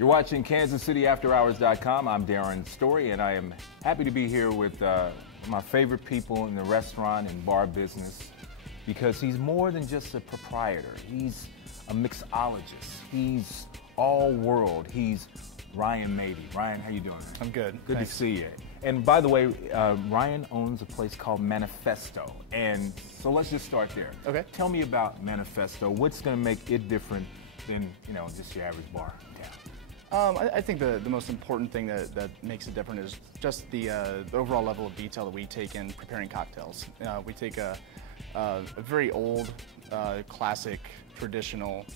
You're watching KansasCityAfterHours.com. I'm Darron Story, and I am happy to be here with my favorite people in the restaurant and bar business, because he's more than just a proprietor. He's a mixologist. He's all world. He's Ryan Maybee. Ryan, how you doing? I'm good. Good Thanks. to see you. And by the way, Ryan owns a place called Manifesto. And so let's just start there. Okay. Tell me about Manifesto. What's going to make it different than, you know, just your average bar in town? I think the most important thing that makes it different is just the overall level of detail that we take in preparing cocktails. We take a very old, classic, traditional,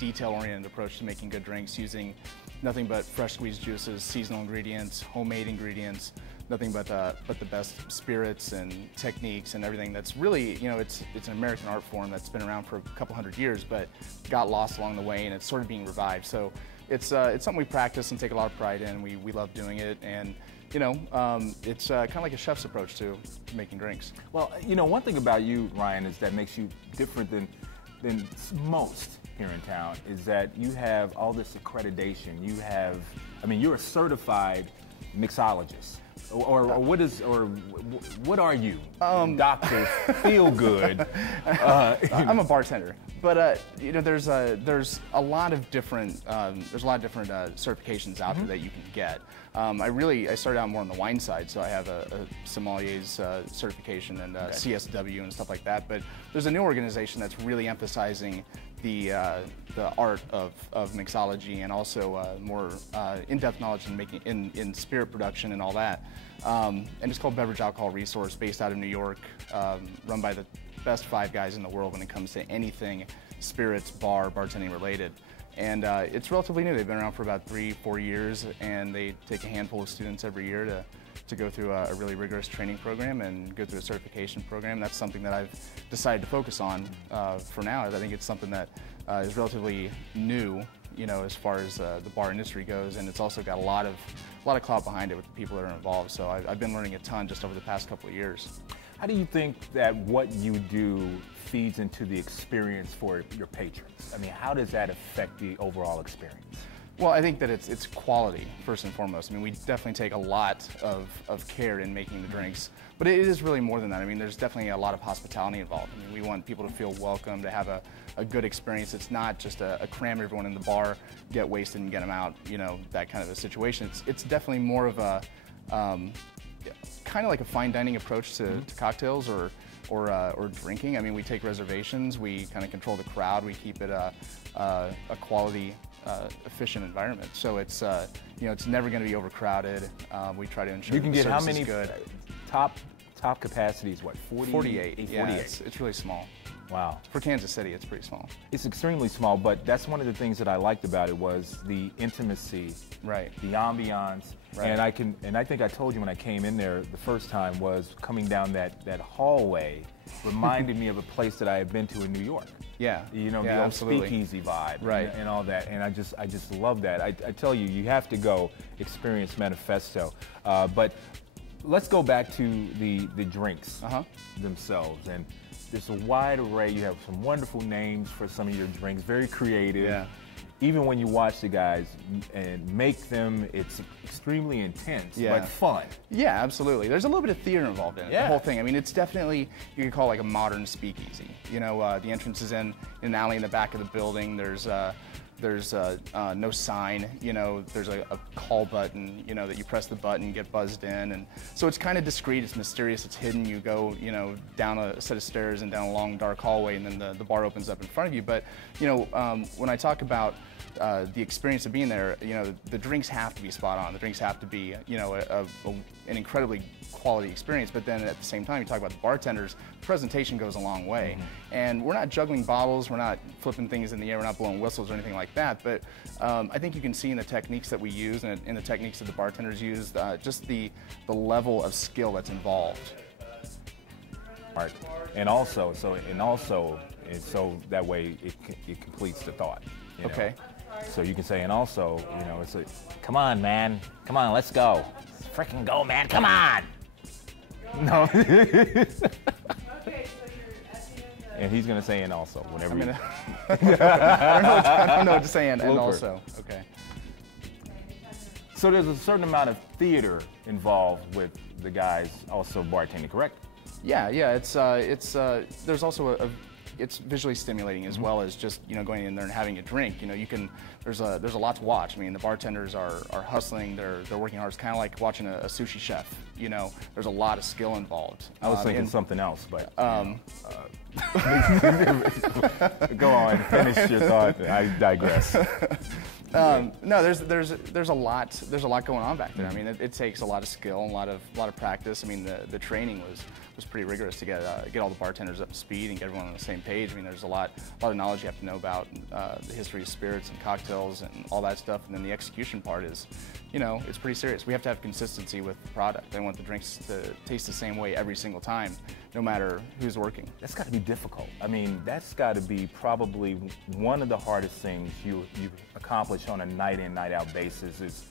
detail-oriented approach to making good drinks, using nothing but fresh squeezed juices, seasonal ingredients, homemade ingredients, nothing but the best spirits and techniques and everything. That's really, you know, it's an American art form that's been around for a couple hundred years, but got lost along the way, and it's sort of being revived. So it's something we practice and take a lot of pride in. We love doing it, and you know, it's kind of like a chef's approach to making drinks. Well, you know, one thing about you, Ryan, is that makes you different than most here in town, is that you have all this accreditation. You have, I mean, you're a certified mixologist. Or what are you? Dr. Feel Good. I'm a bartender, but you know, there's a lot of different certifications out there that you can get. I started out more on the wine side, so I have a sommelier's certification and CSW and stuff like that. But there's a new organization that's really emphasizing the art of mixology, and also more in-depth knowledge in making in spirit production and all that. And it's called Beverage Alcohol Resource, based out of New York, run by the best 5 guys in the world when it comes to anything spirits, bartending related. And it's relatively new. They've been around for about 3-4 years, and they take a handful of students every year to go through a really rigorous training program and go through a certification program. That's something that I've decided to focus on for now. I think it's something that is relatively new, you know, as far as the bar industry goes, and it's also got a lot of clout behind it with the people that are involved. So I've been learning a ton just over the past couple of years. How do you think that what you do feeds into the experience for your patrons? I mean, how does that affect the overall experience? Well, I think that it's quality, first and foremost. I mean, we definitely take a lot of care in making the drinks, but it is really more than that. I mean, there's definitely a lot of hospitality involved. I mean, we want people to feel welcome, to have a good experience. It's not just a cram everyone in the bar, get wasted and get them out, you know, that kind of a situation. It's definitely more of a kind of like a fine dining approach to cocktails or drinking. I mean, we take reservations, we kind of control the crowd, we keep it a quality, efficient environment. So it's you know, it's never going to be overcrowded. We try to ensure you can the get how service many is good. top capacity is what, 40? 48. Yeah, it's really small. Wow. For Kansas City, it's pretty small. It's extremely small, but that's one of the things that I liked about it, was the intimacy, right? The ambiance, right. And I think I told you when I came in there the first time, was coming down that hallway reminded me of a place that I had been to in New York. Yeah. You know, yeah, the old absolutely. speakeasy vibe, right? And all that, and I just love that. I tell you, you have to go experience Manifesto. But let's go back to the drinks themselves. And there's a wide array. You have some wonderful names for some of your drinks, very creative. Yeah. Even when you watch the guys and make them, it's extremely intense, but fun. Yeah, absolutely. There's a little bit of theater involved in it, the whole thing. I mean, it's definitely, you could call it like a modern speakeasy. You know, the entrance is in an alley in the back of the building. There's no sign, you know, there's a call button, you know, that you press the button, get buzzed in, and so it's kind of discreet, it's mysterious, it's hidden. You go, you know, down a set of stairs and down a long dark hallway, and then the bar opens up in front of you. But, you know, when I talk about the experience of being there, you know, the drinks have to be spot on. The drinks have to be, you know, an incredibly quality experience. But then at the same time, you talk about the bartenders, the presentation goes a long way. And we're not juggling bottles, we're not flipping things in the air, we're not blowing whistles or anything like that. But I think you can see in the techniques that we use and in the techniques that the bartenders use, just the level of skill that's involved. Right. And also, so that way it completes the thought. You know? Okay. So you can say, and also, you know, it's like, come on, man, come on, let's go, freaking go, man, come on. No. Okay, so you're asking him to... And he's gonna say, and also, whenever. I don't know what to say, and also. Okay. So there's a certain amount of theater involved with the guys also bartending, correct? Yeah, yeah. There's also it's visually stimulating as well as just going in there and having a drink. There's a lot to watch. I mean, the bartenders are hustling. They're working hard. It's kind of like watching a sushi chef. There's a lot of skill involved. I was thinking something else, but go on, finish your thought. I digress. No, there's a lot going on back there. I mean, it takes a lot of skill and a lot of practice. I mean, the training was pretty rigorous to get all the bartenders up to speed and get everyone on the same page. I mean, there's a lot of knowledge you have to know about the history of spirits and cocktails and all that stuff. And then the execution part is, it's pretty serious. We have to have consistency with the product. I want the drinks to taste the same way every single time, no matter who's working. That's got to be difficult. I mean, that's got to be probably one of the hardest things you accomplish on a night in, night out basis is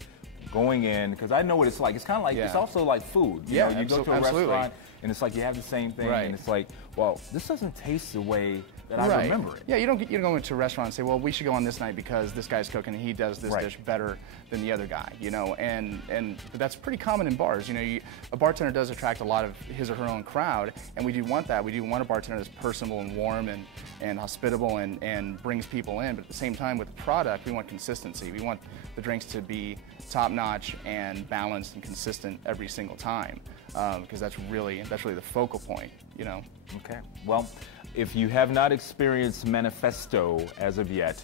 going in, because I know what it's like. It's kind of like, it's also like food. You go to a restaurant and it's like you have the same thing and it's like, well, this doesn't taste the way that I remember it. Yeah, you don't go into a restaurant and say, well, we should go on this night because this guy's cooking and he does this dish better than the other guy, but that's pretty common in bars. A bartender does attract a lot of his or her own crowd, and we do want that. We do want a bartender that's personable and warm and hospitable and brings people in, but at the same time with the product, we want consistency. We want the drinks to be top-notch and balanced and consistent every single time, because that's really the focal point, Okay. Well, if you have not experienced Manifesto as of yet,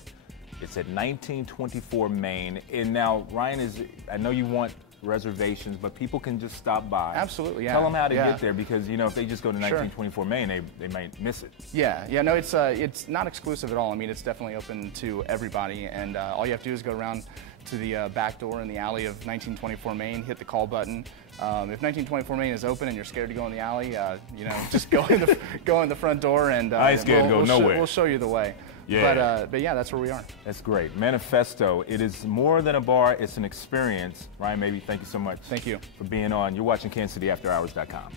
it's at 1924 Main. And now, Ryan, I know you want reservations, but people can just stop by. Absolutely, yeah. Tell them how to get there, because if they just go to 1924 Main, they might miss it. Yeah, no, it's not exclusive at all. I mean, it's definitely open to everybody, and all you have to do is go around to the back door in the alley of 1924 Main, hit the call button. If 1924 Main is open and you're scared to go in the alley, just go in the front door, and I ain't scared to go nowhere. We'll show you the way. Yeah. But yeah, that's where we are. That's great. Manifesto. It is more than a bar. It's an experience. Ryan Maybee, thank you so much. Thank you for being on. You're watching KansasCityAfterHours.com.